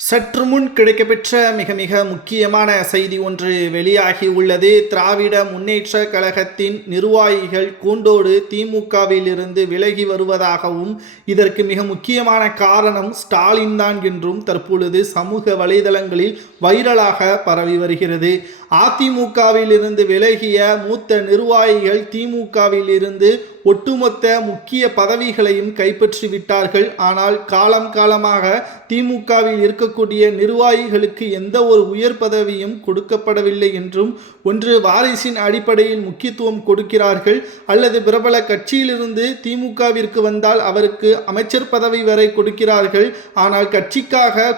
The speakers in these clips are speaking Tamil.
சற்று முன் கிடைக்கப்பெற்ற மிக மிக முக்கியமான செய்தி ஒன்று வெளியாகி உள்ளது. திராவிட முன்னேற்ற கழகத்தின் நிர்வாகிகள் கூண்டோடு திமுகவில் இருந்து விலகி வருவதாகவும் இதற்கு மிக முக்கியமான காரணம் ஸ்டாலின் தான் என்றும் தற்பொழுது சமூக வலைதளங்களில் வைரலாக பரவி வருகிறது. அதிமுகவில் இருந்து விலகிய மூத்த நிர்வாகிகள் திமுகவில் இருந்து ஒட்டுமொத்த முக்கிய பதவிகளையும் கைப்பற்றி விட்டார்கள். ஆனால் காலமாக திமுகவில் இருக்கக்கூடிய நிர்வாகிகளுக்கு எந்த ஒரு உயர் பதவியும் கொடுக்கப்படவில்லை என்றும், ஒன்று வாரிசின் அடிப்படையில் முக்கியத்துவம் கொடுக்கிறார்கள், அல்லது பிரபல கட்சியிலிருந்து திமுகவிற்கு வந்தால் அவருக்கு அமைச்சர் பதவி வரை கொடுக்கிறார்கள். ஆனால் கட்சிக்காக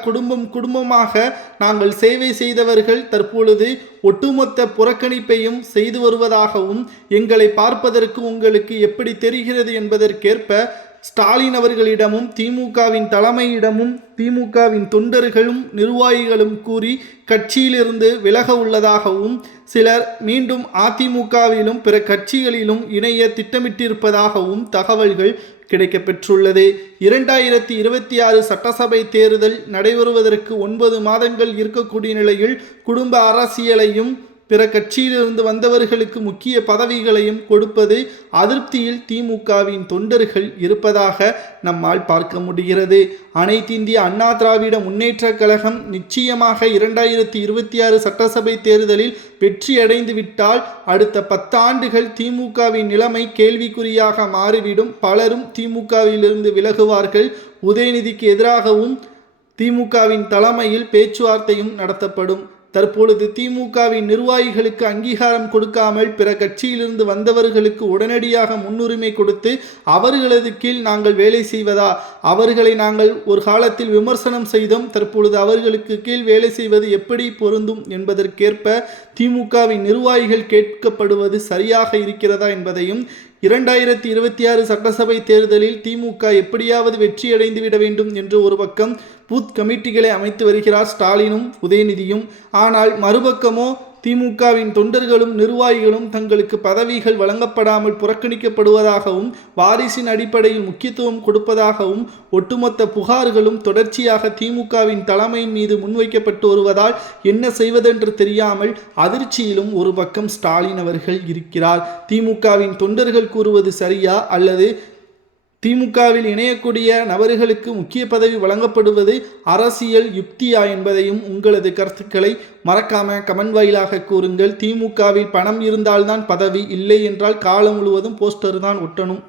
குடும்பமாக நாங்கள் சேவை செய்தவர்கள் தற்பொழுது ஒட்டுமொத்த புறக்கணிப்பையும் செய்து வருவதாகவும், எங்களை பார்ப்பதற்கு உங்களுக்கு எப்படி தெரிகிறது என்பதற்கேற்ப ஸ்டாலின் அவர்களிடமும் திமுகவின் தலைமையிடமும் திமுகவின் தொண்டர்களும் நிர்வாகிகளும் கூறி கட்சியிலிருந்து விலக உள்ளதாகவும், சிலர் மீண்டும் அதிமுகவிலும் பிற கட்சிகளிலும் இணைய திட்டமிட்டிருப்பதாகவும் தகவல்கள் கிடைக்கப்பெற்றுள்ளது. 2026 சட்டசபை தேர்தல் நடைபெறுவதற்கு 9 மாதங்கள் இருக்கக்கூடிய நிலையில் குடும்ப அரசியலையும் பிற கட்சியிலிருந்து வந்தவர்களுக்கு முக்கிய பதவிகளையும் கொடுப்பது அதிருப்தியில் திமுகவின் தொண்டர்கள் இருப்பதாக நம்மால் பார்க்க முடிகிறது. அனைத்து இந்திய அண்ணா திராவிட முன்னேற்ற கழகம் நிச்சயமாக 2026 சட்டசபை தேர்தலில் வெற்றியடைந்து விட்டால் அடுத்த 10 ஆண்டுகள் திமுகவின் நிலைமை கேள்விக்குறியாக மாறிவிடும். பலரும் திமுகவிலிருந்து விலகுவார்கள். உதயநிதிக்கு எதிராகவும் திமுகவின் தலைமையில் பேச்சுவார்த்தையும் நடத்தப்படும். தற்பொழுது திமுகவின் நிர்வாகிகளுக்கு அங்கீகாரம் கொடுக்காமல் பிற கட்சியிலிருந்து வந்தவர்களுக்கு உடனடியாக முன்னுரிமை கொடுத்து அவர்களது கீழ் நாங்கள் வேலை செய்வதா? அவர்களை நாங்கள் ஒரு காலத்தில் விமர்சனம் செய்தோம், தற்பொழுது அவர்களுக்கு கீழ் வேலை செய்வது எப்படி பொருந்தும் என்பதற்கேற்ப திமுகவின் நிர்வாகிகள் கேட்கப்படுவது சரியாக இருக்கிறதா என்பதையும், 2026 சட்டசபை தேர்தலில் திமுக எப்படியாவது வெற்றியடைந்து விட வேண்டும் என்று ஒரு பக்கம் பூத் கமிட்டிகளை அமைத்து வருகிறார் ஸ்டாலினும் உதயநிதியும். ஆனால் மறுபக்கமோ திமுகவின் தொண்டர்களும் நிர்வாகிகளும் தங்களுக்கு பதவிகள் வழங்கப்படாமல் புறக்கணிக்கப்படுவதாகவும், வாரிசின் அடிப்படையில் முக்கியத்துவம் கொடுப்பதாகவும் ஒட்டுமொத்த புகார்களும் தொடர்ச்சியாக திமுகவின் தலைமையின் மீது முன்வைக்கப்பட்டு வருவதால் என்ன செய்வதென்று தெரியாமல் அதிர்ச்சியிலும் ஒரு பக்கம் ஸ்டாலின் அவர்கள் இருக்கிறார். திமுகவின் தொண்டர்கள் கூறுவது சரியா, அல்லது திமுகவில் இணையக்கூடிய நபர்களுக்கு முக்கிய பதவி வழங்கப்படுவது அரசியல் யுக்தியா என்பதையும் உங்களது கருத்துக்களை மறக்காம கமெண்ட் வாயிலாக கூறுங்கள். திமுகவில் பணம் இருந்தால்தான் பதவி, இல்லை என்றால் காலம் முழுவதும் போஸ்டர் தான் ஒட்டணும்.